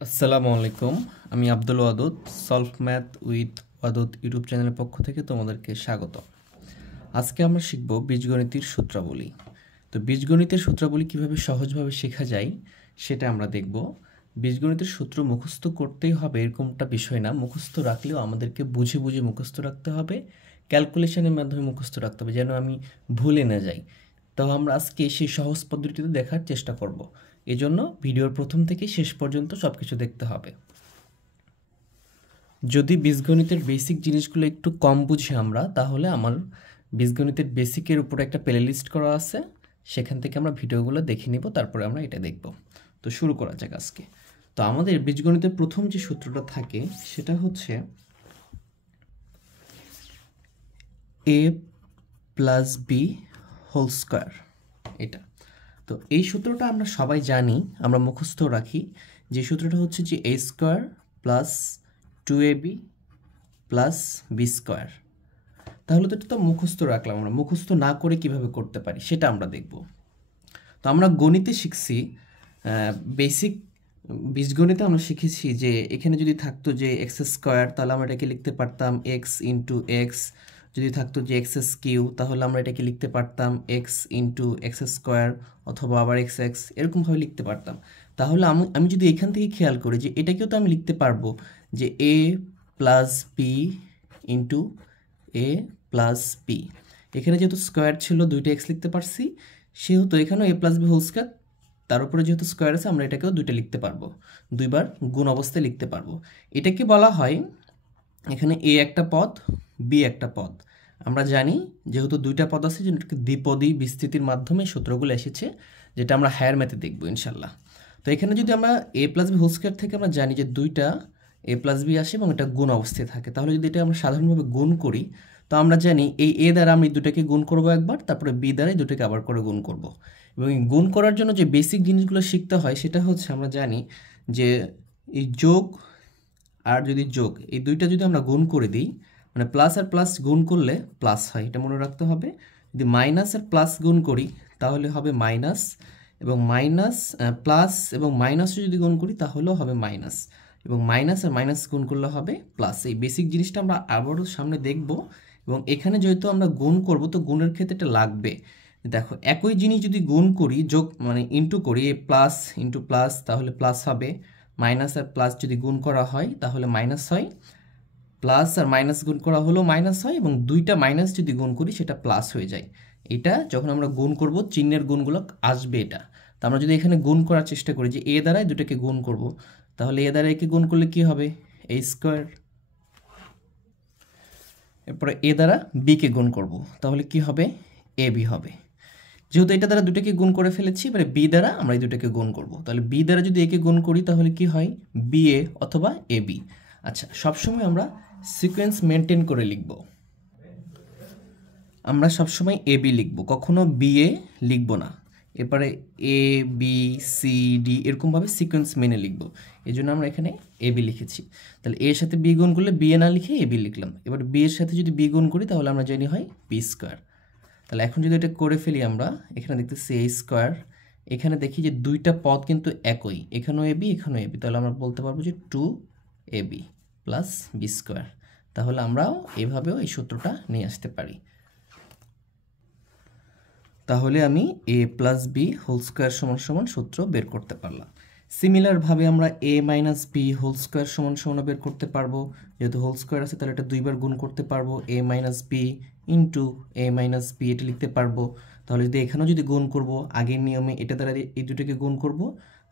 আসসালামু আলাইকুম। আমি Abdul Wadud. Solve math with Wadud YouTube চ্যানেলের পক্ষ থেকে তোমাদেরকে স্বাগত। আজকে আমরা শিখব বীজগণিতের সূত্রাবলী। তো বীজগণিতের সূত্রাবলী কিভাবে সহজভাবে শেখা যায় সেটা আমরা দেখব। বীজগণিতের সূত্র মুখস্থ করতেই হবে এরকমটা বিষয় না, মুখস্থ রাখলেও আমাদেরকে বুঝে বুঝে মুখস্থ রাখতে হবে, ক্যালকুলেশনের মাধ্যমে মুখস্থ রাখতে হবে যেন আমি ভুলে না যাই। তো আমরা আজকে সেই সহজ পদ্ধতিতে দেখার চেষ্টা করব। এজন্য ভিডিওর প্রথম থেকে শেষ পর্যন্ত সব কিছু দেখতে হবে। যদি বীজগণিতের বেসিক জিনিসগুলো একটু কম বুঝি আমরা, তাহলে আমার বীজগণিতের বেসিকের উপরে একটা প্লে লিস্ট করা আছে, সেখান থেকে আমরা ভিডিওগুলো দেখে নিব, তারপরে আমরা এটা দেখব। তো শুরু করা যাক আজকে। তো আমাদের বীজগণিতের প্রথম যে সূত্রটা থাকে সেটা হচ্ছে a plus B whole square. এটা তো এই সূত্রটা আমরা সবাই জানি, আমরা মুখস্থ রাখি। যে সূত্রটা হচ্ছে যে a square plus 2ab plus B square. তাহলে তো এটা তো মুখস্থ রাখলাম, আমরা মুখস্থ না করে কিভাবে করতে পারি সেটা আমরা দেখব। তো আমরা গণিতে শিখছি, বেসিক বীজগণিতে আমরা শিখেছি যে এখানে যদি থাকতো যে এক্স স্কোয়ার, তাহলে আমরা এটাকে লিখতে পারতাম এক্স ইন্টু এক্স। যদি থাকতো যে এক্স কিউ, তাহলে আমরা এটাকে লিখতে পারতাম এক্স ইন্টু এক্স স্কোয়ার, অথবা আবার এক্স এক্স, এরকমভাবে লিখতে পারতাম। তাহলে আমি যদি এখান থেকে খেয়াল করি যে এটাকেও তো আমি লিখতে পারবো যে A plus B into A plus B. এখানে যেহেতু স্কোয়ার ছিল, দুইটা এক্স লিখতে পারছি, সেহেতু এখানেও এ প্লাস বি হোল স্কোয়ার, তার উপরে যেহেতু স্কোয়ার আছে আমরা এটাকেও দুইটা লিখতে পারবো, দুইবার গুণ অবস্থায় লিখতে পারবো। এটাকে বলা হয়, এখানে এ একটা পদ, বি একটা পদ। আমরা জানি যেহেতু দুইটা পদ আছে, যেটাকে দ্বিপদী বিস্তৃতির মাধ্যমে সূত্রগুলো এসেছে, যেটা আমরা হায়ার ম্যাথে দেখবো ইনশাল্লাহ। তো এখানে যদি আমরা এ প্লাস বি হোল স্কোয়ার থেকে আমরা জানি যে দুইটা এ প্লাস বি আসে এবং এটা গুণ অবস্থায় থাকে, তাহলে যদি এটা আমরা সাধারণভাবে গুণ করি, তো আমরা জানি এই এ দ্বারা আমি দুটাকে গুণ করব একবার, তারপরে বি দ্বারা এই দুটাকে আবার করে গুণ করব। এবং এই গুণ করার জন্য যে বেসিক জিনিসগুলো শিখতে হয় সেটা হচ্ছে, আমরা জানি যে এই যোগ আর যদি যোগ, এই দুইটা যদি আমরা গুণ করে দিই, মানে প্লাস আর প্লাস গুণ করলে প্লাস হয়, এটা মনে রাখতে হবে। যদি মাইনাস আর প্লাস গুণ করি তাহলে হবে মাইনাস, এবং মাইনাস প্লাস এবং মাইনাসও যদি গুণ করি তাহলেও হবে মাইনাস, এবং মাইনাস আর মাইনাস গুণ করলে হবে প্লাস। এই বেসিক জিনিসটা আমরা আবারও সামনে দেখব। এবং এখানে যেহেতু আমরা গুণ করব, তো গুণের ক্ষেত্রে এটা লাগবে। দেখো, একই জিনিস যদি গুণ করি, যোগ মানে ইন্টু করি, প্লাস ইন্টু প্লাস, তাহলে প্লাস হবে। মাইনাস আর প্লাস যদি গুণ করা হয় তাহলে মাইনাস হয়, প্লাস আর মাইনাস গুণ করা হলেও মাইনাস হয়, এবং দুইটা মাইনাস যদি গুণ করি সেটা প্লাস হয়ে যায়। এটা যখন আমরা গুণ করব, চিহ্নের গুণগুলো আসবে এটা। তো আমরা যদি এখানে গুণ করার চেষ্টা করি যে এ দ্বারাই দুটাকে গুণ করব, তাহলে এ দ্বারা একে গুণ করলে কি হবে, এ স্কোয়ার। এরপরে এ দ্বারা বিকে গুণ করব, তাহলে কি হবে, এ বি হবে। যেহেতু এটা দ্বারা দুটাকে গুণ করে ফেলেছি, এবারে বি দ্বারা আমরা এই দুটাকে গুণ করব, তাহলে বি দ্বারা যদি একে গুণ করি তাহলে কি হয়, বি এ অথবা এ বি। আচ্ছা, সবসময় আমরা সিকোয়েন্স মেনটেন করে লিখব। আমরা সবসময় এ বি লিখব, কখনো বি এ লিখব না। এরপরে এ বি সি ডি এরকমভাবে সিকোয়েন্স মেনে লিখব, এই জন্য আমরা এখানে এ বি লিখেছি। তাহলে এর সাথে বি গুণ করলে বি এ না লিখে এ বি লিখলাম। এবার বি এর সাথে যদি বি গুণ করি তাহলে আমরা জানি হয় বি স্কোয়ার। তাহলে এখন যদি এটা করে ফেলি আমরা, এখানে দেখতেছি এ স্কোয়ার, এখানে দেখি যে দুইটা পদ কিন্তু একই, এখানেও এ বি এখানেও এ বি, তাহলে আমরা বলতে পারবো যে 2ab প্লাস বি স্কোয়ার। তাহলে আমরাও এভাবেও এই সূত্রটা নিয়ে আসতে পারি। তাহলে আমি A plus B whole square সমান সমান সূত্র বের করতে পারলাম। সিমিলারভাবে আমরা এ মাইনাস বি হোল স্কোয়ার সমান সমান বের করতে পারবো। যেহেতু হোল স্কোয়ার আছে তাহলে এটা দুইবার গুণ করতে পারবো, এ minus B into A minus B, এটা লিখতে পারবো। তাহলে যদি এখানেও যদি গুণ করব, আগের নিয়মে এটা দ্বারা এই দুটোকে গুণ করব,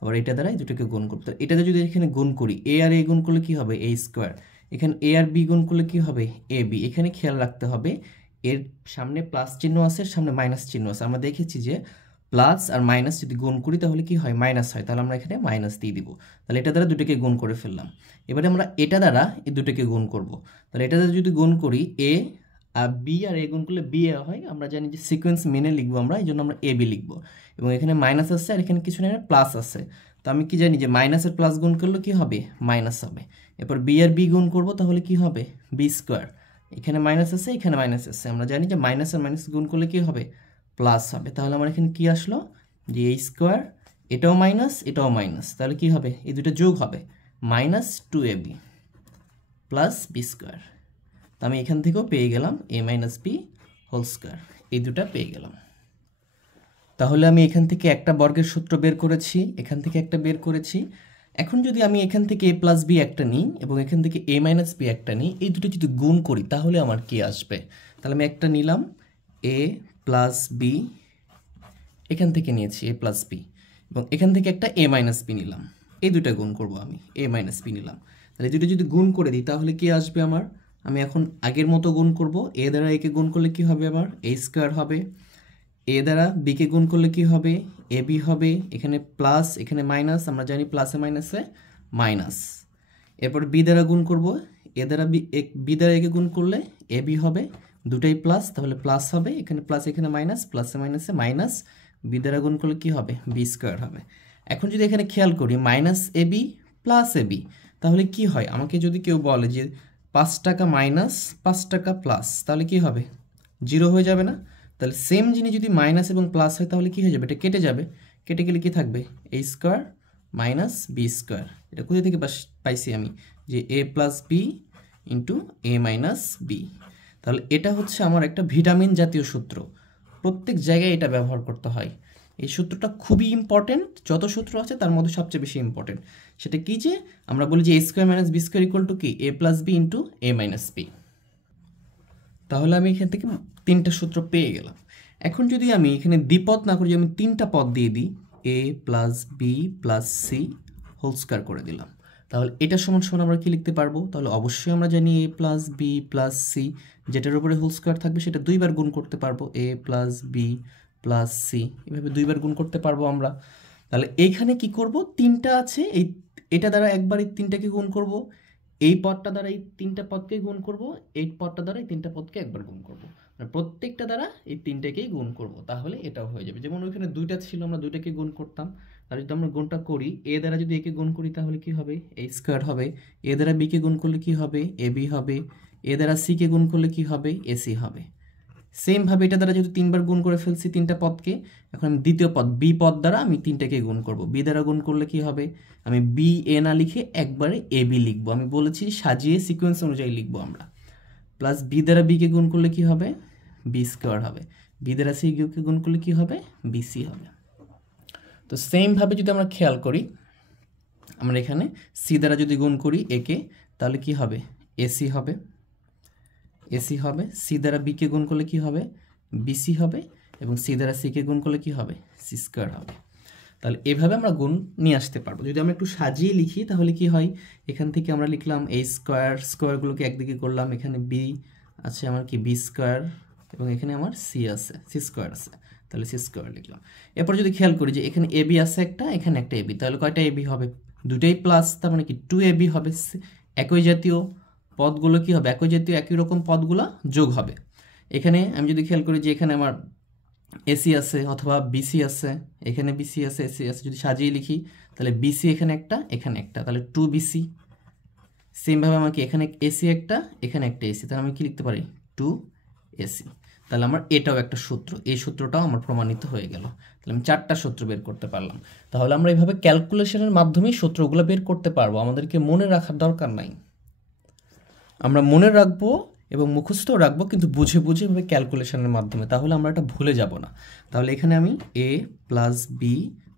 আবার এটা দ্বারা এই দুটোকে গুণ করবো। তো এটাতে যদি এখানে গুণ করি, এ আর এ গুণ করলে কি হবে, এ স্কোয়ার। এখানে এ আর বি গুণ করলে কি হবে, এ বি। এখানে খেয়াল রাখতে হবে এর সামনে প্লাস চিহ্ন আছে, সামনে মাইনাস চিহ্ন আছে। আমরা দেখেছি যে প্লাস আর মাইনাস যদি গুণ করি তাহলে কি হয়, মাইনাস হয়, তাহলে আমরা এখানে মাইনাস দিয়ে দিব। তাহলে এটা দ্বারা দুটোকে গুণ করে ফেললাম। এবারে আমরা এটা দ্বারা এই দুটোকে গুণ করব। তাহলে এটা দ্বারা যদি গুণ করি, এ আর বি আর এ গুণ করলে বি এ হয়, আমরা জানি যে সিকোয়েন্স মেনে লিখবো আমরা, এই জন্য আমরা এ বি লিখবো। এবং এখানে মাইনাস আছে আর এখানে কিছু নেই, প্লাস আছে। তো আমি কি জানি যে মাইনাস আর প্লাস গুণ করলে কি হবে, মাইনাস হবে। এরপর বি আর বি গুণ করবো, তাহলে কি হবে, বি স্কোয়ার। এখানে মাইনাস আছে এখানে মাইনাস আছে, আমরা জানি যে মাইনাস আর মাইনাস গুণ করলে কি হবে, প্লাস হবে। তাহলে আমার এখানে কি আসলো, যে এ স্কোয়ার এটাও মাইনাস, তাহলে কি হবে, এই দুটো যোগ হবে, minus 2ab plus B square. তো আমি এখান থেকেও পেয়ে গেলাম a minus B whole square, এই দুটা পেয়ে গেলাম। তাহলে আমি এখান থেকে একটা বর্গের সূত্র বের করেছি, এখান থেকে একটা বের করেছি। এখন যদি আমি এখান থেকে a প্লাস বি একটা নিই এবং এখান থেকে a মাইনাস বি একটা নিই, এই দুটো যদি গুণ করি তাহলে আমার কি আসবে? তাহলে আমি একটা নিলাম a প্লাস বি, এখান থেকে নিয়েছি a প্লাস বি, এবং এখান থেকে একটা a মাইনাস বি নিলাম, এই দুটো গুণ করব, আমি a মাইনাস বি নিলাম। তাহলে এই দুটো যদি গুণ করে দিই তাহলে কি আসবে আমার? আমি এখন আগের মতো গুণ করব, a দ্বারা a কে গুণ করলে কি হবে আমার? a স্কোয়ার হবে। এ দ্বারা বি কে গুণ করলে কি হবে? এ বি হবে। এখানে প্লাস, এখানে মাইনাস, আমরা জানি প্লাসে মাইনাসে মাইনাস। এরপর বি দ্বারা গুণ করব, এ দ্বারা বি দ্বারা একে গুণ করলে এ বি হবে, দুটাই প্লাস, তাহলে প্লাস হবে, এখানে প্লাস এখানে মাইনাস, প্লাসে মাইনাসে মাইনাস, বি দ্বারা গুণ করলে কি হবে? বি স্কোয়ার হবে। এখন যদি এখানে খেয়াল করি minus A B plus A B, তাহলে কি হয়? আমাকে যদি কেউ বলে যে 5 টাকা মাইনাস 5 টাকা প্লাস, তাহলে কি হবে? 0 হয়ে যাবে না? তাহলে সেম জিনিস যদি মাইনাস এবং প্লাস হয় তাহলে কি হয়ে যাবে? এটা কেটে যাবে, কেটে গেলে কি থাকবে? এ স্কোয়ার মাইনাস বি স্কোয়ার। এটা কোথা থেকে পাইছি আমি? যে A plus B into A minus B. তাহলে এটা হচ্ছে আমার একটা ভিটামিন জাতীয় সূত্র, প্রত্যেক জায়গায় এটা ব্যবহার করতে হয়। এই সূত্রটা খুবই ইম্পর্টেন্ট, যত সূত্র আছে তার মধ্যে সবচেয়ে বেশি ইম্পর্টেন্ট। সেটা কি? যে আমরা বলি যে A square minus B square equal to কি? এ plus B into A minus B. তাহলে আমি এখান থেকে 3টা সূত্র পেয়ে গেলাম। এখন যদি আমি এখানে দ্বিপদ না করে আমি 3টা পদ দিয়ে দিই, A plus B plus C whole square করে দিলাম, তাহলে এটা সমান সমান আমরা কি লিখতে পারবো? তাহলে অবশ্যই আমরা জানি এ প্লাস বি প্লাস সি, যেটার উপরে হোল স্কোয়ার থাকবে সেটা 2বার গুণ করতে পারবো, এ প্লাস বি প্লাস সি, এভাবে 2বার গুণ করতে পারবো আমরা। তাহলে এইখানে কি করব? 3টা আছে, এটা দ্বারা একবার এই 3টাকে গুণ করব, এই পদটা দ্বারা এই 3টা পদকে গুণ করব, এই পদটা দ্বারা এই 3টা পদকে একবার গুণ করব, মানে প্রত্যেকটা দ্বারা এই 3টাকেই গুণ করব, তাহলে এটাও হয়ে যাবে। যেমন ওইখানে 2টা ছিল, আমরা 2টাকে গুণ করতাম, আর যদি আমরা গুণটা করি, এ দ্বারা যদি একে গুণ করি তাহলে কি হবে? এ স্কোয়ার হবে। এ দ্বারা বি কে গুণ করলে কি হবে? এ বি হবে। এ দ্বারা সি কে গুণ করলে কি হবে? এ সি হবে। সেমভাবে এটা দ্বারা যদি 3বার গুণ করে ফেলছি 3টা পদকে, এখন আমি দ্বিতীয় পদ বি পদ দ্বারা আমি 3টাকে গুণ করব, বি দ্বারা গুণ করলে কি হবে? আমি বি এ না লিখে একবারে এ বি লিখবো, আমি বলেছি সাজিয়ে সিকোয়েন্স অনুযায়ী লিখবো আমরা। প্লাস বি দ্বারা বি কে গুণ করলে কি হবে? বি স্কোয়ার হবে। বি দ্বারা সি কে গুণ করলে কি হবে? বি সি হবে। তো সেমভাবে যদি আমরা খেয়াল করি, আমরা এখানে সি দ্বারা যদি গুণ করি একে, তাহলে কি হবে? এসি হবে, এসি হবে। সি দ্বারা বি কে গুণ করলে কি হবে? বিসি হবে। এবং সি দ্বারা সি কে গুণ করলে কি হবে? সি স্কোয়ার হবে। তাহলে এভাবে আমরা গুণ নিয়ে আসতে পারবো। যদি আমরা একটু সাজিয়ে লিখি তাহলে কি হয়? এখান থেকে আমরা লিখলাম এই স্কোয়ারগুলোকে একদিকে করলাম, এখানে বি আছে আমার কি? বি স্কোয়ার, এবং এখানে আমার সি আছে, সি স্কোয়ার আছে, তাহলে সি স্কোয়ার লিখলাম। এরপর যদি খেয়াল করি যে এখানে এ বি আছে একটা, এখানে একটা এ বি, তাহলে কয়টা এ বি হবে? দুটাই প্লাস, তার মানে কি 2ab হবে। একই জাতীয় পদগুলো কি হবে? একই জাতীয় একই রকম পদগুলো যোগ হবে। এখানে আমি যদি খেয়াল করি যে এখানে আমার এসি আছে অথবা বিসি আছে, এখানে বিসি আছে, এসি আছে, যদি সাজিয়ে লিখি তাহলে বিসি এখানে একটা, এখানে একটা, তাহলে 2bc। সেমভাবে আমাকে এখানে এসি একটা, এখানে একটা এসি, তাহলে আমি কি লিখতে পারি? 2ac। তাহলে আমার এটাও একটা সূত্র, এই সূত্রটাও আমার প্রমাণিত হয়ে গেল। তাহলে আমি 4টা সূত্র বের করতে পারলাম। তাহলে আমরা এইভাবে ক্যালকুলেশনের মাধ্যমেই সূত্রগুলো বের করতে পারবো, আমাদেরকে মনে রাখার দরকার নাই। আমরা মনে রাখবো এবং মুখস্থ রাখবো, কিন্তু বুঝে বুঝে এভাবে ক্যালকুলেশনের মাধ্যমে, তাহলে আমরা এটা ভুলে যাব না। তাহলে এখানে আমি A plus B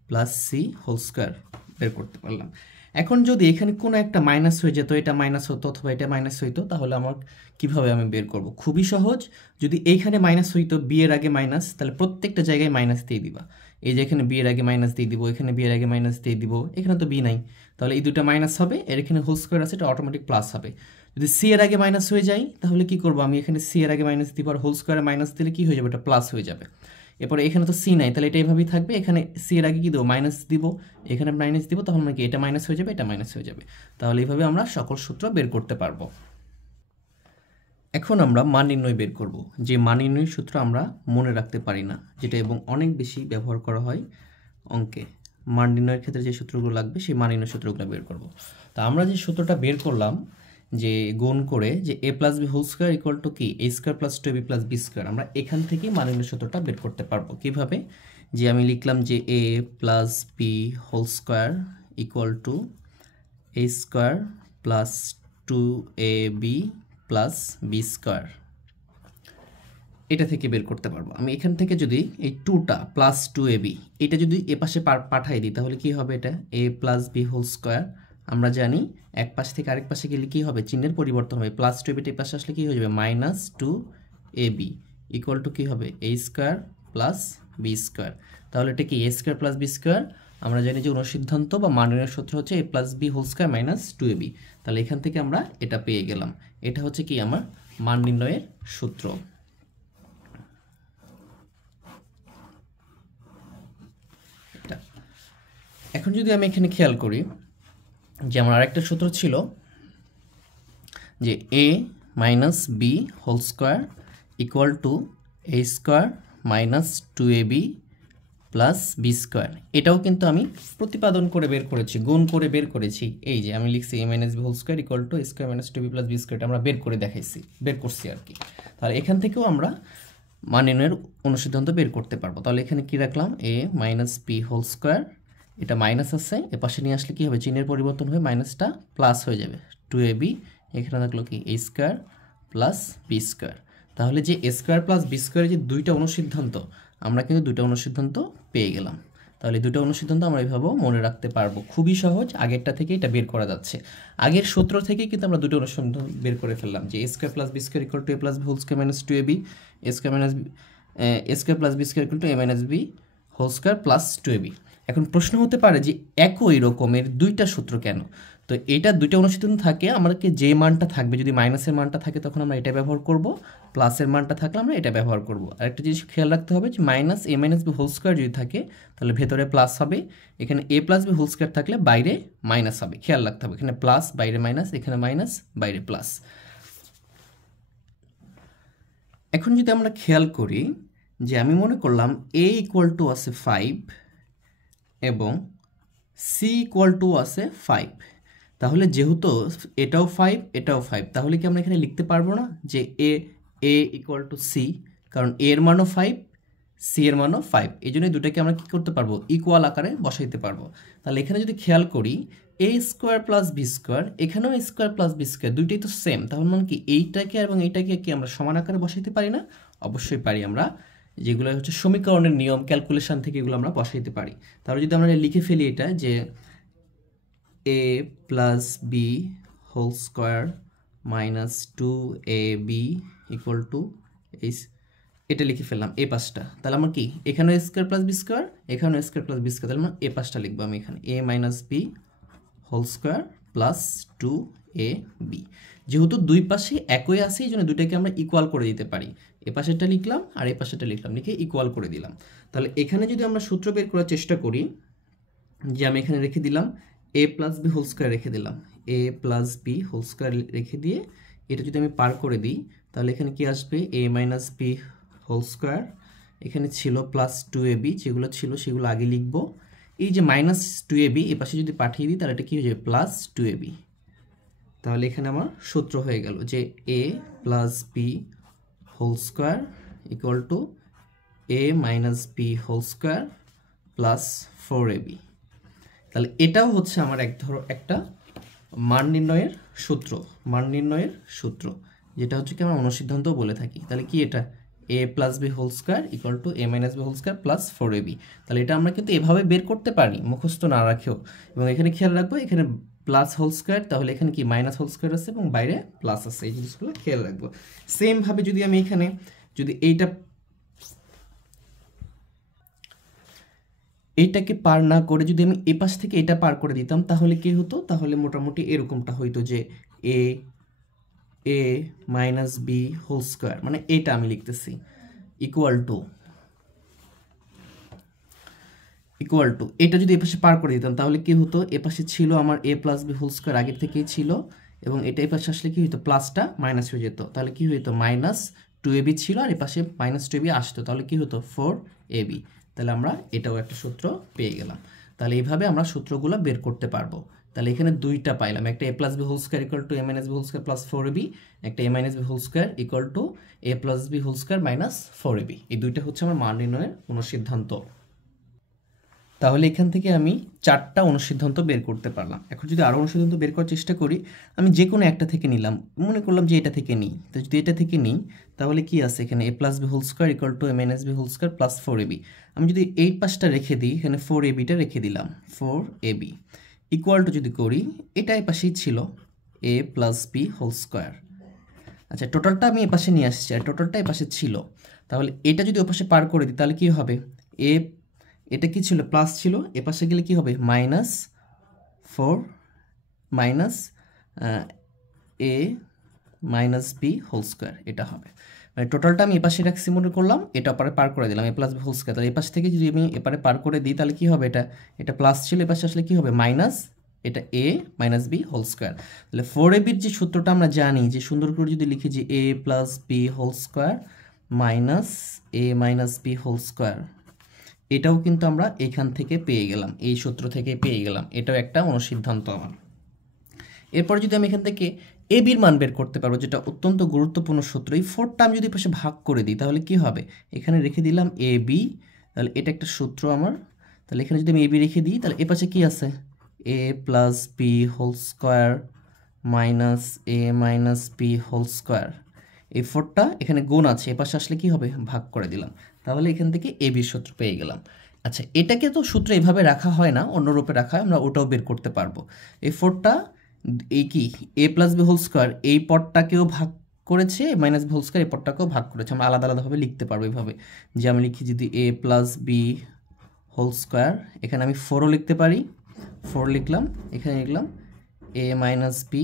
plus C whole square বের করতে পারলাম। এখন যদি এখানে কোনো একটা মাইনাস হয়ে যেত, এটা মাইনাস হতো অথবা এটা মাইনাস হইতো, তাহলে আমার কিভাবে আমি বের করব? খুবই সহজ। যদি এইখানে মাইনাস হইতো, বি এর আগে মাইনাস, তাহলে প্রত্যেকটা জায়গায় মাইনাস দিয়ে দিবা। এই যে এখানে বি এর আগে মাইনাস দিয়ে দিব, এখানে বি এর আগে মাইনাস দিয়ে দিব, এখানে তো বি নাই, তাহলে এই দুটো মাইনাস হবে, এর এখানে হোল স্কোয়ার আছে, এটা অটোমেটিক প্লাস হবে। যদি সি এর আগে মাইনাস হয়ে যায় তাহলে কি করব? আমি এখানে সি এর আগে মাইনাস দিব, আর হোল স্কোয়ারে মাইনাস দিলে কি হয়ে যাবে? এটা প্লাস হয়ে যাবে। এরপরে এখানে তো সি নাই, তাহলে এটা এভাবেই থাকবে, এখানে সি এর আগে কি দেবো? মাইনাস দিব, এখানে মাইনাস দিব, তখন নাকি এটা মাইনাস হয়ে যাবে, এটা মাইনাস হয়ে যাবে। তাহলে এইভাবে আমরা সকল সূত্র বের করতে পারবো। এখন আমরা মান নির্ণয় বের করব, যে মান নির্ণয় সূত্র আমরা মনে রাখতে পারি না, যেটা এবং অনেক বেশি ব্যবহার করা হয় অঙ্কে। মান নির্ণয়ের ক্ষেত্রে যে সূত্রগুলো লাগবে সেই মান নির্ণয় সূত্রগুলো বের করব। তা আমরা যে সূত্রটা বের করলাম, যে গুণ করে যে A plus B whole square equal to কি? A square plus 2ab plus B square, আমরা এখান থেকেই মান নির্ণয় সূত্রটা বের করতে পারবো। কিভাবে? যে আমি লিখলাম যে a plus B whole square equal to A square plus 2ab plus B square, এটা থেকে বের করতে পারবো। আমি এখান থেকে যদি এই 2টা প্লাস 2ab এটা যদি এ পাশে পাঠাই দিই তাহলে কি হবে, এটা a plus B whole square. আমরা জানি এক পাশ থেকে আরেক পাশে গেলে কি হবে, চিহ্নের পরিবর্তন হবে, প্লাস 2ab এই পাশে আসলে কি হয়ে যাবে, মাইনাস 2ab ইকুয়াল টু কী হবে, a square plus B square. তাহলে এটা কি a square plus B square, আমরা জানি যে অনুসিদ্ধান্ত বা মান নির্ণয়ের সূত্র হচ্ছে a plus B whole square minus 2ab। তাহলে এখান থেকে আমরা এটা পেয়ে গেলাম, এটা হচ্ছে কি আমার মান নির্ণয়ের সূত্র। এখন যদি আমি এখানে খেয়াল করি যে আমার আরেকটা সূত্র ছিল যে a minus B whole square equal to a square minus 2ab plus B square, এটাও কিন্তু আমি প্রতিপাদন করে বের করেছি, গুণ করে বের করেছি। এই যে আমি লিখছি a minus B whole square equal to a square minus 2ab plus B square, আমরা বের করে দেখাইছি, বের করছি আর কি। তাহলে এখান থেকেও আমরা মান নির্ণয়ের অনুসিদ্ধান্ত বের করতে পারবো। তাহলে এখানে কি রাখলাম, a minus B whole square, এটা মাইনাস আছে, এ পাশে নিয়ে আসলে কি হবে, চিহ্নের পরিবর্তন হয়ে মাইনাসটা প্লাস হয়ে যাবে, 2ab এখানে থাকলো কি a square plus B square. তাহলে যে a স্কোয়ার প্লাস বি স্কোয়ারের যে দুইটা অনুসিদ্ধান্ত, আমরা কিন্তু দুইটা অনুসিদ্ধান্ত পেয়ে গেলাম। তাহলে দুটো অনুসিদ্ধান্ত আমরা এইভাবেও মনে রাখতে পারবো, খুবই সহজ, আগেরটা থেকে এটা বের করা যাচ্ছে। আগের সূত্র থেকে কিন্তু আমরা দুটো অনুসিদ্ধান্ত বের করে ফেললাম যে a square plus B square equal to a plus B whole square minus 2ab, a square minus a square plus B square equal to a minus B whole square plus 2ab। এখন প্রশ্ন হতে পারে যে একই রকমের দুইটা সূত্র কেন, তো এটা দুইটা অনুসিদ্ধান্ত থাকে, আমাদেরকে যে মানটা থাকবে, যদি মাইনাসের মানটা থাকে তখন আমরা এটা ব্যবহার করব, প্লাসের মানটা থাকলে আমরা এটা ব্যবহার করব। আর একটা জিনিস খেয়াল রাখতে হবে যে minus a minus B whole square যদি থাকে তাহলে ভেতরে প্লাস হবে, এখানে a plus B whole square থাকলে বাইরে মাইনাস হবে, খেয়াল রাখতে হবে, এখানে প্লাস বাইরে মাইনাস, এখানে মাইনাস বাইরে প্লাস। এখন যদি আমরা খেয়াল করি যে আমি মনে করলাম a ইকুয়াল টু আছে 5 এবং c ইকুয়াল টু আছে 5, তাহলে যেহেতু এটাও 5 এটাও 5, তাহলে কি আমরা এখানে লিখতে পারবো না যে a ইকুয়াল টু c, কারণ a এর মানও 5 c এর মানও 5, এই জন্য দুটাকে আমরা কি করতে পারবো, ইকুয়াল আকারে বসাইতে পারবো। তাহলে এখানে যদি খেয়াল করি a square plus B square, এখানেও a square plus B square, দুইটাই তো সেম, তাহলে মানে কি এইটাকে এবং এইটাকে কি আমরা সমান আকারে বসাইতে পারি না? অবশ্যই পারি, আমরা যেগুলো হচ্ছে সমীকরণের নিয়ম, ক্যালকুলেশন থেকে এগুলো আমরা বসাইতে পারি। তাহলে যদি আমরা লিখে ফেলি এটা যে a plus B whole square minus 2ab equal to এটা লিখে ফেললাম এ পাশটা, তাহলে আমার কি এখানে স্কোয়ার প্লাস বি স্কোয়ার, এখানে স্কোয়ার প্লাস বি স্কোয়ার, তাহলে আমরা এ পাশটা লিখবো আমি এখানে a minus B whole square plus 2ab। যেহেতু দুই পাশে একই আছে এই জন্য দুইটাকে আমরা ইকুয়াল করে দিতে পারি, এ পাশেরটা লিখলাম আর এ পাশেরটা লিখলাম, লিখে ইকুয়াল করে দিলাম। তাহলে এখানে যদি আমরা সূত্র বের করার চেষ্টা করি, যে আমি এখানে রেখে দিলাম a plus B whole square রেখে দিলাম, a plus B whole square রেখে দিয়ে এটা যদি আমি পার করে দিই তাহলে এখানে কি আসবে, a minus B whole square, এখানে ছিল প্লাস 2ab, যেগুলো ছিল সেগুলো আগে লিখব, এই যে মাইনাস 2ab এ পাশে যদি পাঠিয়ে দিই তাহলে এটা কি হয়ে যাবে, প্লাস 2ab। তাহলে এখানে আমার সূত্র হয়ে গেল যে a plus B whole square equal to a minus B whole square plus 4ab। তাহলে এটাও হচ্ছে আমার একটা মান নির্ণয়ের সূত্র, মান নির্ণয়ের সূত্র, যেটা হচ্ছে কি আমরা অনুসিদ্ধান্ত বলে থাকি। তাহলে কি এটা a plus B whole square equal to a minus B whole square plus 4ab। তাহলে এটা আমরা কিন্তু এভাবে বের করতে পারি মুখস্থ না রাখেও, এবং এখানে খেয়াল রাখবো এখানে প্লাস হোল স্কোয়ার, তাহলে এখানে কি মাইনাস হোল স্কোয়ার আছে এবং বাইরে প্লাস আছে, এই জিনিসগুলো খেয়াল রাখবো। সেমভাবে যদি আমি এখানে যদি এইটাকে পার না করে যদি আমি এ পাশ থেকে এটা পার করে দিতাম তাহলে কি হতো, তাহলে মোটামুটি এরকমটা হইতো যে a minus B whole square, মানে এটা আমি লিখতেছি ইকুয়াল টু এটা যদি এ পাশে পার করে দিতাম তাহলে কি হতো, এ পাশে ছিল আমার a plus B whole square আগের থেকেই ছিল, এবং এটা এ পাশে আসলে কি হইতো, প্লাসটা মাইনাস হয়ে যেত, তাহলে কি হইতো মাইনাস 2ab ছিল আর এ পাশে মাইনাস 2ab আসতো, তাহলে কি হতো 4ab। তাহলে আমরা এটাও একটা সূত্র পেয়ে গেলাম। তাহলে এইভাবে আমরা সূত্রগুলো বের করতে পারবো। তাহলে এখানে দুইটা পাইলাম, একটা a plus B whole square equal to a minus B whole square plus 4ab, একটা a minus B whole square equal to a plus B whole square minus 4ab। এই দুইটা হচ্ছে আমার মান নির্ণয়ের অনুসিদ্ধান্ত। তাহলে এখান থেকে আমি 4টা অনুসিদ্ধান্ত বের করতে পারলাম। এখন যদি আরও অনুসিদ্ধান্ত বের করার চেষ্টা করি, আমি যে কোনো একটা থেকে নিলাম, মনে করলাম যে এটা থেকে নিই। তো যদি এটা থেকে নিই তাহলে কি আছে এখানে a plus B whole square equal to a minus B whole square plus 4ab। আমি যদি এই পাশটা রেখে দিই, এখানে 4abটা রেখে দিলাম, 4ab ইকুয়াল টু যদি করি, এটা এই পাশেই ছিল a plus B whole square. আচ্ছা, টোটালটা আমি এ পাশে নিয়ে আসছি আর টোটালটা এ পাশে ছিল, তাহলে এটা যদি ও পাশে পার করে দিই তাহলে কী হবে, এটা কি ছিল, প্লাস ছিল, এ পাশে গেলে কি হবে -4 minus A minus B whole square, এটা হবে। মানে টোটালটা আমি এপাশে রাখছি মনে করলাম, এটা পারে পার করে দিলাম a plus B whole square. তাহলে এপাশ থেকে যদি আমি এপারে পার করে দিই তাহলে কি হবে, এটা প্লাস ছিল, এপাশে আসলে কি হবে মাইনাস, এটা a minus B whole square. তাহলে 4ab যে সূত্রটা আমরা জানি, যে সুন্দর করে যদি লিখি যে a plus B whole square minus a minus B whole square, এটাও কিন্তু আমরা এখান থেকে পেয়ে গেলাম, এই সূত্র থেকে পেয়ে গেলাম, এটাও একটা অনুসিদ্ধান্ত আমার। এরপর যদি আমি এখান থেকে এ বির মান বের করতে পারবো, যেটা অত্যন্ত গুরুত্বপূর্ণ সূত্র। এই 4টা আমি যদি পাশে ভাগ করে দিই তাহলে কি হবে, এখানে রেখে দিলাম এ বি, তাহলে এটা একটা সূত্র আমার। তাহলে এখানে যদি আমি এ বি রেখে দিই তাহলে এ পাশে কি আছে, A plus B whole square minus A minus B whole square. এই 4টা এখানে গুণ আছে, এ পাশে আসলে কি হবে, ভাগ করে দিলাম, তাহলে এখান থেকে এ বির সূত্র পেয়ে গেলাম। আচ্ছা, এটাকে তো সূত্র এভাবে রাখা হয় না, অন্য রূপে রাখা হয়, আমরা ওটাও বের করতে পারবো। এই 4টা এই কি এ প্লাস বি হোল স্কোয়ার এই পদটাকেও ভাগ করেছে, মাইনাস বি হোল স্কোয়ার এই পদটাকেও ভাগ করেছে, আমরা আলাদা আলাদাভাবে লিখতে পারবো এভাবে, যে আমি লিখি যদি A plus B whole square, এখানে আমি 4ও লিখতে পারি, 4 লিখলাম, এখানে লিখলাম A minus B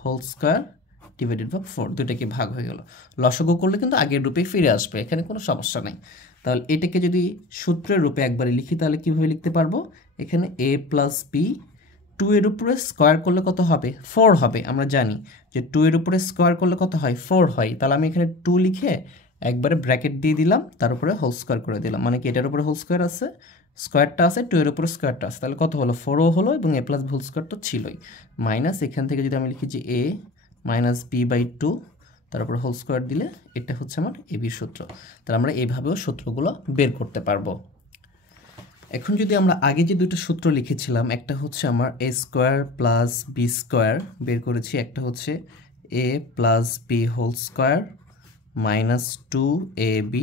whole square divided by 4, দুইটাকে ভাগ হয়ে গেল। লসাগু করলে কিন্তু আগের রূপে ফিরে আসবে, এখানে কোনো সমস্যা নেই। তাহলে এটাকে যদি সূত্রের রূপে একবারে লিখি তাহলে কীভাবে লিখতে পারবো, এখানে এ প্লাস বি 2 এর উপরে স্কোয়ার করলে কত হবে, 4 হবে। আমরা জানি যে 2 এর উপরে স্কোয়ার করলে কত হয়, 4 হয়। তাহলে আমি এখানে 2 লিখে একবারে ব্র্যাকেট দিয়ে দিলাম, তার উপরে হোল স্কোয়ার করে দিলাম, মানে কি এটার উপরে হোল স্কোয়ার আছে, স্কোয়ারটা আছে, 2 এর উপরে স্কোয়ারটা আছে, তাহলে কত হলো, 4ও হলো, এবং এ প্লাস হোল স্কোয়ার তো ছিলই, মাইনাস এখান থেকে যদি আমি লিখি যে এ মাইনাস বি বাই 2 তার উপরে হোল স্কোয়ার দিলে এটা হচ্ছে আমার এ বির সূত্র। তাহলে আমরা এইভাবেও সূত্রগুলো বের করতে পারবো। এখন যদি আমরা আগে যে দুটো সূত্র লিখেছিলাম, একটা হচ্ছে আমার A square plus B square বের করেছি, একটা হচ্ছে A plus B whole square minus 2ab,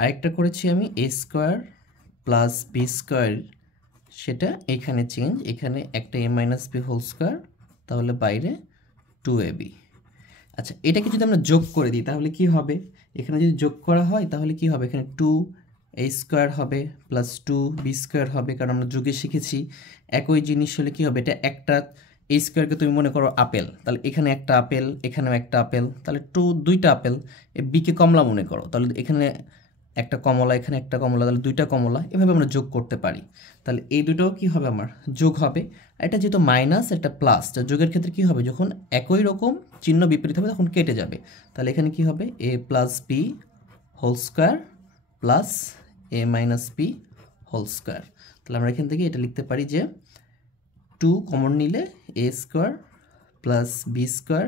আরেকটা করেছি আমি A square plus B square, সেটা এখানে চেঞ্জ, এখানে একটা A minus B whole square, তাহলে বাইরে 2ab। আচ্ছা, এটাকে যদি আমরা যোগ করে দিই তাহলে কি হবে, এখানে যদি যোগ করা হয় তাহলে কি হবে, এখানে 2a স্কোয়ার হবে প্লাস 2b স্কোয়ার হবে, কারণ আমরা যোগে শিখেছি একই জিনিস হলে কি হবে, এটা একটা এ স্কোয়ারকে তুমি মনে করো আপেল, তাহলে এখানে একটা আপেল, এখানেও একটা আপেল, তাহলে দুইটা আপেল, বিকে কমলা মনে করো, তাহলে এখানে একটা কমলা, এখানে একটা কমলা, তাহলে দুইটা কমলা, এভাবে আমরা যোগ করতে পারি। তাহলে এই দুটোও কি হবে, আমার যোগ হবে। এটা যেহেতু মাইনাস, এটা প্লাস, যোগের ক্ষেত্রে কি হবে, যখন একই রকম চিহ্ন বিপরীত হবে তখন কেটে যাবে। তাহলে এখানে কি হবে, A plus B whole square plus A minus B whole square. তাহলে আমরা এখান থেকে এটা লিখতে পারি যে 2 কমন নিলে A square plus B square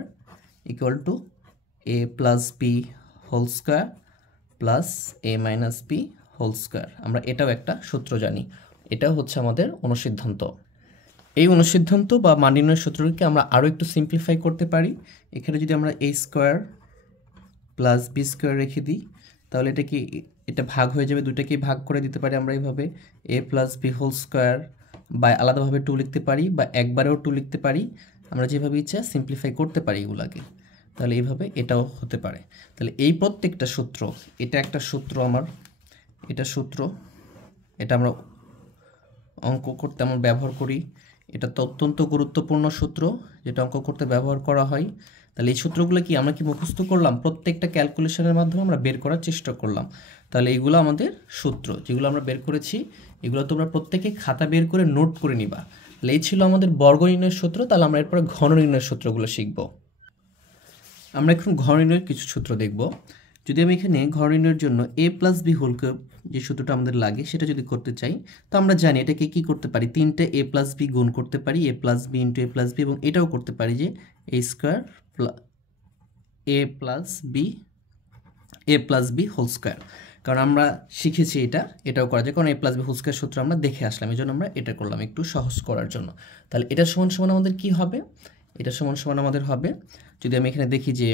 equal to A plus B whole square plus A minus B whole square. আমরা এটাও একটা সূত্র জানি, এটাও হচ্ছে আমাদের অনুসিদ্ধান্ত। এই অনুসিদ্ধান্ত বা মান নির্ণয়ের সূত্রকে আমরা আরও একটু সিম্পলিফাই করতে পারি। এখানে যদি আমরা এ স্কোয়ার প্লাস বি স্কোয়ার রেখে দিই তাহলে এটা ভাগ হয়ে যাবে, দুটাকেই ভাগ করে দিতে পারি আমরা এইভাবে, এ প্লাস বি হোল স্কোয়ার, বা আলাদাভাবে 2 লিখতে পারি, বা একবারেও 2 লিখতে পারি, আমরা যেভাবে ইচ্ছা সিম্পলিফাই করতে পারি এগুলাকে। তাহলে এইভাবে এটাও হতে পারে। তাহলে এই প্রত্যেকটা সূত্র, এটা একটা সূত্র আমার, এটা সূত্র, এটা আমরা অঙ্ক করতে আমরা ব্যবহার করি, এটা তো অত্যন্ত গুরুত্বপূর্ণ সূত্র যেটা অঙ্ক করতে ব্যবহার করা হয়। তাহলে এই সূত্রগুলো কি আমরা কি মুখস্থ করলাম, প্রত্যেকটা ক্যালকুলেশনের মাধ্যমে আমরা বের করার চেষ্টা করলাম। তাহলে এইগুলো আমাদের সূত্র যেগুলো আমরা বের করেছি, এগুলো তোমরা প্রত্যেকে খাতা বের করে নোট করে নিবা। তাহলে এই ছিল আমাদের বর্গ নির্ণয়ের সূত্র। তাহলে আমরা এরপরে ঘন নির্ণয়ের সূত্রগুলো শিখব। আমরা এখন ঘন নির্ণয়ের কিছু সূত্র দেখব। যদি আমি এখানে ঘন নির্ণয়ের জন্য এ প্লাস বি হোল কিউব যে সূত্রটা আমাদের লাগে সেটা যদি করতে চাই, তো আমরা জানি এটাকে কি করতে পারি, 3টে এ প্লাস বি গুণ করতে পারি, A plus B into A plus B, এবং এটাও করতে পারি যে A square A plus B whole square. কারণ আমরা শিখেছি এটাও করা যায়, কারণ a plus B whole square সূত্র আমরা দেখে আসলাম, এই জন্য আমরা এটা করলাম একটু সহজ করার জন্য। তাহলে এটা সমান সমান আমাদের কি হবে, এটা সমান সমান আমাদের হবে, যদি আমি এখানে দেখি যে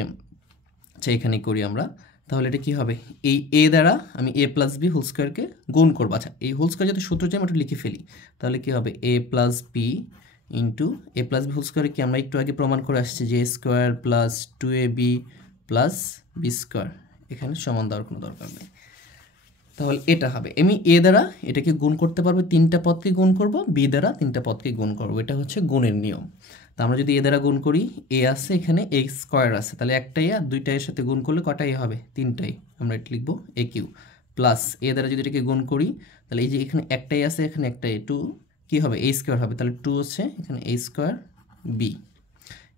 এখানে করি আমরা, তাহলে এটা কি হবে, এই a দ্বারা আমি a প্লাস বি হোল স্কোয়ারকে গুণ করবো। আচ্ছা, এই হোল স্কোয়ার যাতে সূত্র আমি একটু লিখে ফেলি, তাহলে কি হবে a plus B into a plus B whole স্কোয়ারে কি আমরা একটু আগে প্রমাণ করে আসছি যে a square plus 2ab plus B square, এখানে সমান দেওয়ার কোনো দরকার নেই। তাহলে এটা হবে, আমি a দ্বারা এটাকে গুণ করতে পারবো, 3টা পদকে গুণ করব, b দ্বারা 3টা পদকে গুণ করব, এটা হচ্ছে গুণের নিয়ম। তো আমরা যদি a দ্বারা গুণ করি, a আছে এখানে, a স্কোয়ার আছে, তাহলে একটা a দুইটা এর সাথে গুণ করলে কটা a হবে, 3টাই, আমরা এটা লিখবো a কিউ, প্লাস a দ্বারা যদি এটাকে গুণ করি, তাহলে এই যে এখানে একটাই আছে, এখানে একটা a, 2 কি হবে, a স্কোয়ার হবে, তাহলে 2 হচ্ছে এখানে a স্কোয়ার b।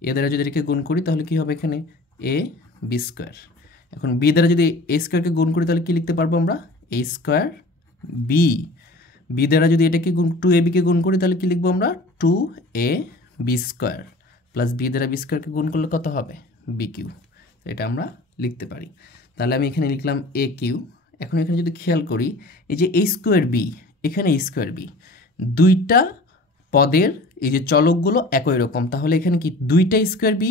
a দ্বারা যদি এটাকে গুণ করি তাহলে কি হবে, এখানে a b স্কোয়ার। এখন b দ্বারা যদি a স্কোয়ারকে গুণ করি তাহলে কি লিখতে পারবো আমরা, a স্কোয়ার b। b দ্বারা যদি এটাকে গুণ 2ab কে গুণ করি তাহলে কি লিখবো আমরা, 2ab স্কোয়ার, প্লাস b দ্বারা b স্কোয়ারকে গুণ করলে কত হবে, b কিউ। এটা আমরা লিখতে পারি। তাহলে আমি এখানে লিখলাম a কিউ। এখন এখানে যদি খেয়াল করি, এই যে a স্কোয়ার b, এখানে a স্কোয়ার b, দুইটা পদের এই যে চলকগুলো একই রকম, তাহলে এখানে কি দুইটা স্কোয়ার বি,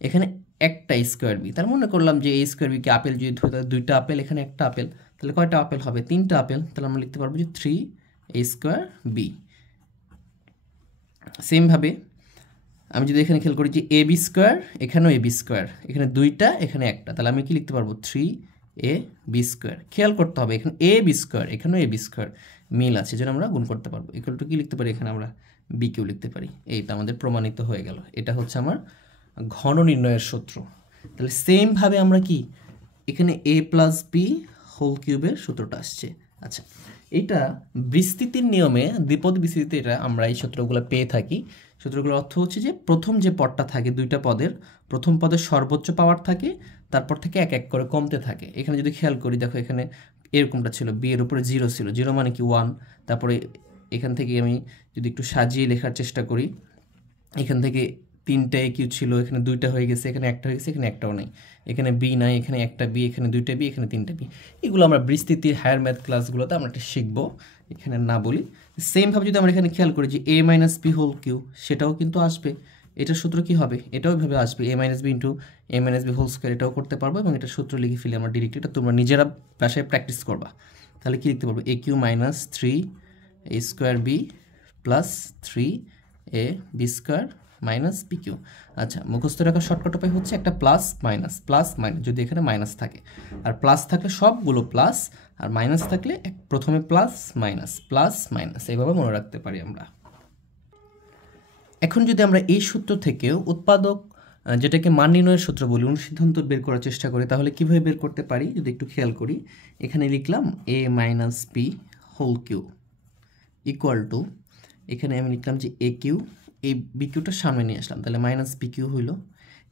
এখানে একটা স্কোয়ার বি। তার মনে করলাম যে এই স্কোয়ার বিকে আপেল যদি ধরি, তাহলে দুইটা আপেল, এখানে একটা আপেল, তাহলে কয়টা আপেল হবে, 3টা আপেল, তাহলে আমরা লিখতে পারবো যে 3a স্কোয়ার বি। সেমভাবে আমি যদি এখানে খেয়াল করি যে এ বি স্কোয়ার, এখানেও এ বি স্কোয়ার, এখানে দুইটা, এখানে একটা, তাহলে আমি কি লিখতে পারবো, 3ab স্কোয়ার। খেয়াল করতে হবে এখানে এ বি স্কোয়ার, এখানেও এ বি স্কোয়ার মিল আছে, যেন আমরা গুণ করতে পারবো, ইকুয়াল টু কি লিখতে পারি, এখানে আমরা বি কিউ লিখতে পারি। এইটা আমাদের প্রমাণিত হয়ে গেল, এটা হচ্ছে আমার ঘন নির্ণয়ের সূত্র। তাহলে সেমভাবে আমরা কি এখানে a প্লাস বি হোল কিউবের সূত্রটা আসছে। আচ্ছা, এটা বিস্তৃতির নিয়মে, দ্বিপদ বিস্তৃতিতে এটা আমরা এই সূত্রগুলো পেয়ে থাকি। সূত্রগুলোর অর্থ হচ্ছে যে প্রথম যে পদটা থাকে দুইটা পদের, প্রথম পদের সর্বোচ্চ পাওয়ার থাকে, তারপর থেকে এক এক করে কমতে থাকে। এখানে যদি খেয়াল করি, দেখো এখানে এরকমটা ছিল, বি এর উপরে 0 ছিল, 0 মানে কি 1, তারপরে এখান থেকে আমি যদি একটু সাজিয়ে লেখার চেষ্টা করি, এখান থেকে 3টা কিউ ছিল, এখানে 2টা হয়ে গেছে, এখানে একটা হয়ে গেছে, এখানে একটাও নেই, এখানে বি নাই, এখানে একটা বি, এখানে 2টা বি, এখানে 3টা বি। এগুলো আমরা বিস্তৃতির হায়ার ম্যাথ ক্লাসগুলোতে আমরা এটা শিখবো, এখানে না বলি। সেমভাবে যদি আমরা এখানে খেয়াল করি যে a minus B whole cube, সেটাও কিন্তু আসবে। এটার সূত্র কি হবে, এটাও এভাবে আসবে, a minus B into a minus B whole square, এটাও করতে পারবো, এবং এটা সূত্র লিখে ফেলি আমরা ডিরেক্ট, এটা তোমরা নিজেরা বাসায় প্র্যাকটিস করবা। তাহলে কি লিখতে পারবো, a cube minus 3a square B plus 3ab square minus B cube. আচ্ছা, মুখস্থ রাখার শর্টকাট উপায় হচ্ছে একটা প্লাস মাইনাস, যদি এখানে মাইনাস থাকে, আর প্লাস থাকলে সবগুলো প্লাস, আর মাইনাস থাকলে প্রথমে প্লাস মাইনাস, এইভাবে মনে রাখতে পারি আমরা। এখন যদি আমরা এই সূত্র থেকেও উৎপাদক, যেটাকে মান নির্ণয়ের সূত্র বলি, অনুসিদ্ধান্ত বের করার চেষ্টা করি, তাহলে কিভাবে বের করতে পারি যদি একটু খেয়াল করি, এখানে লিখলাম a minus B whole cube equal to, এখানে আমি লিখলাম যে a কিউ, এই বি কিউটা সামনে নিয়ে আসলাম, তাহলে মাইনাস বি কিউ হইল।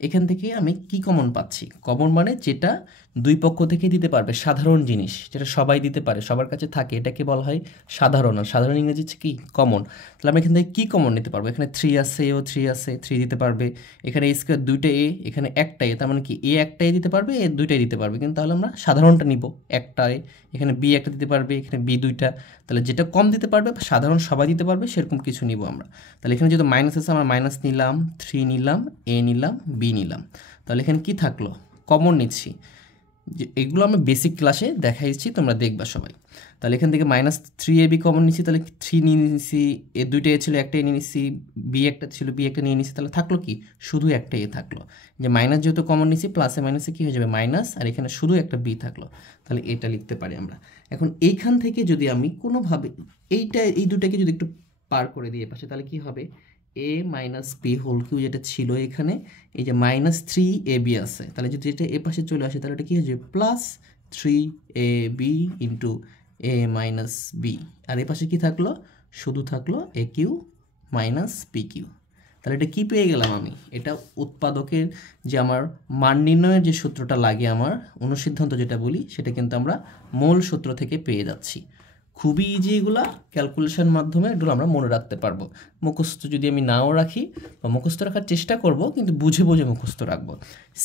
এখান থেকে আমি কি কমন পাচ্ছি, কমন মানে যেটা দুই পক্ষ থেকে দিতে পারবে, সাধারণ জিনিস যেটা সবাই দিতে পারে, সবার কাছে থাকে, এটাকে বলা হয় সাধারণ। আর সাধারণ ইংরেজি হচ্ছে কি, কমন। তাহলে আমি এখান থেকে কি কমন নিতে পারবো, এখানে 3 আছে, এও 3 আছে, 3 দিতে পারবে, এখানে a স্কোয়ার 2টা a, এখানে একটা a, তার মানে কি a একটাই দিতে পারবে, a 2টাই দিতে পারবে, কিন্তু তাহলে আমরা সাধারণটা নিব, একটা a, এখানে b একটা দিতে পারবে, এখানে b 2টা, তাহলে যেটা কম দিতে পারবে, সাধারণ সবাই দিতে পারবে, সেরকম কিছু নিব আমরা। তাহলে এখানে যেহেতু মাইনাস আছে, আমরা মাইনাস নিলাম, 3 নিলাম, a নিলাম, b নিলাম, তাহলে এখানে কি থাকলো, কমন নিচ্ছি, যে এগুলো আমরা বেসিক ক্লাসে দেখাইছি, তোমরা দেখবা সবাই। তাহলে এখান থেকে মাইনাস 3ab কমন নিচ্ছি, তাহলে 3 নিয়ে নিচ্ছি, এ 2টা এ ছিল, একটা নিয়ে নিচ্ছি, বি একটা ছিল, বি একটা নিয়ে নিচ্ছি, তাহলে থাকলো কি, শুধু একটা এ থাকলো। যে মাইনাস যেহেতু কমন নিচ্ছি, প্লাসে মাইনাসে কী হয়ে যাবে, মাইনাস, আর এখানে শুধু একটা বি থাকলো, তাহলে এটা লিখতে পারি আমরা। এখন এইখান থেকে যদি আমি কোনোভাবে এই দুটাকে যদি একটু পার করে দিয়ে পাশে, তাহলে কি হবে, a minus B whole cube যেটা ছিল এখানে, এই যে মাইনাস 3ab আছে, তাহলে যদি এটা এ পাশে চলে আসে, তাহলে এটা কি হয়ে যাবে, plus 3ab into a minus B, আর এ পাশে কি থাকলো, শুধু থাকলো a cube minus B cube. তাহলে এটা কি পেয়ে গেলাম আমি, এটা উৎপাদকের যে আমার মান নির্ণয়ের যে সূত্রটা লাগে, আমার অনুসিদ্ধান্ত যেটা বলি, সেটা কিন্তু আমরা মূল সূত্র থেকে পেয়ে যাচ্ছি। খুবই ইজি, এগুলা ক্যালকুলেশন মাধ্যমে এগুলো আমরা মনে রাখতে পারবো। মুখস্থ যদি আমি নাও রাখি বা মুখস্থ রাখার চেষ্টা করব, কিন্তু বুঝে বুঝে মুখস্থ রাখবো।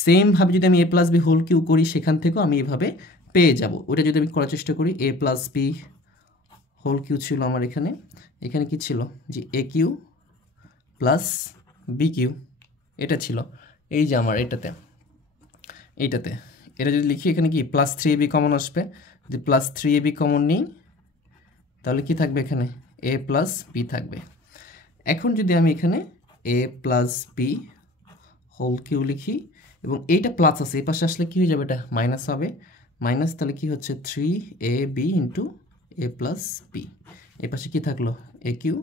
সেমভাবে যদি আমি a plus B whole cube করি, সেখান থেকেও আমি এভাবে পেয়ে যাব। ওটা যদি আমি করার চেষ্টা করি, এ প্লাস বি হোল কিউ ছিল আমার এখানে, এখানে কি ছিল যে এ কিউ প্লাস বি কিউ, এটা ছিল এই যে আমার এইটাতে এটা যদি লিখি এখানে কি প্লাস 3ab কমন আসবে, যদি প্লাস 3ab কমন নিই তাহলে কি থাকবে এখানে এ প্লাস বি থাকবে। এখন যদি আমি এখানে এ প্লাস বি হোল কিউ লিখি এবং এইটা প্লাস আছে, এই পাশে আসলে কি হয়ে যাবে, এটা মাইনাস হবে, মাইনাস তাহলে কি হচ্ছে 3ab ইন্টু এ প্লাস বি, এই পাশে কি থাকলো a cube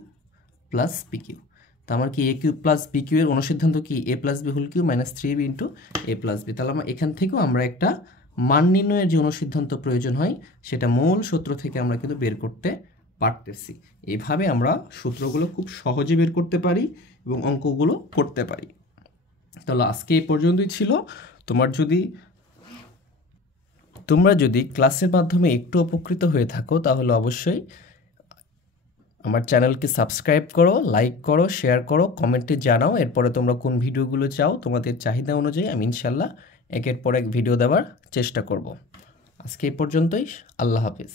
plus b cube. তো আমার কি a cube plus b cube এর অনুসিদ্ধান্ত কি এ plus B whole cube minus 3ab into এ প্লাস বি। তাহলে আমরা এখান থেকেও আমরা একটা মান নির্ণয়ের যে অনুসিদ্ধান্ত প্রয়োজন হয় সেটা মূল সূত্র থেকে আমরা কিন্তু বের করতে পারতেছি। এইভাবে আমরা সূত্রগুলো খুব সহজে বের করতে পারি এবং অঙ্কগুলো করতে পারি। তাহলে আজকে এই পর্যন্তই ছিল। তোমরা যদি ক্লাসের মাধ্যমে একটু উপকৃত হয়ে থাকো তাহলে অবশ্যই আমার চ্যানেলকে সাবস্ক্রাইব করো, লাইক করো, শেয়ার করো, কমেন্টে জানাও এরপরে তোমরা কোন ভিডিওগুলো চাও। তোমাদের চাহিদা অনুযায়ী আমি ইনশাল্লাহ একের পর এক ভিডিও দেওয়ার চেষ্টা করব। আজকে এই পর্যন্তই, আল্লাহ হাফেজ।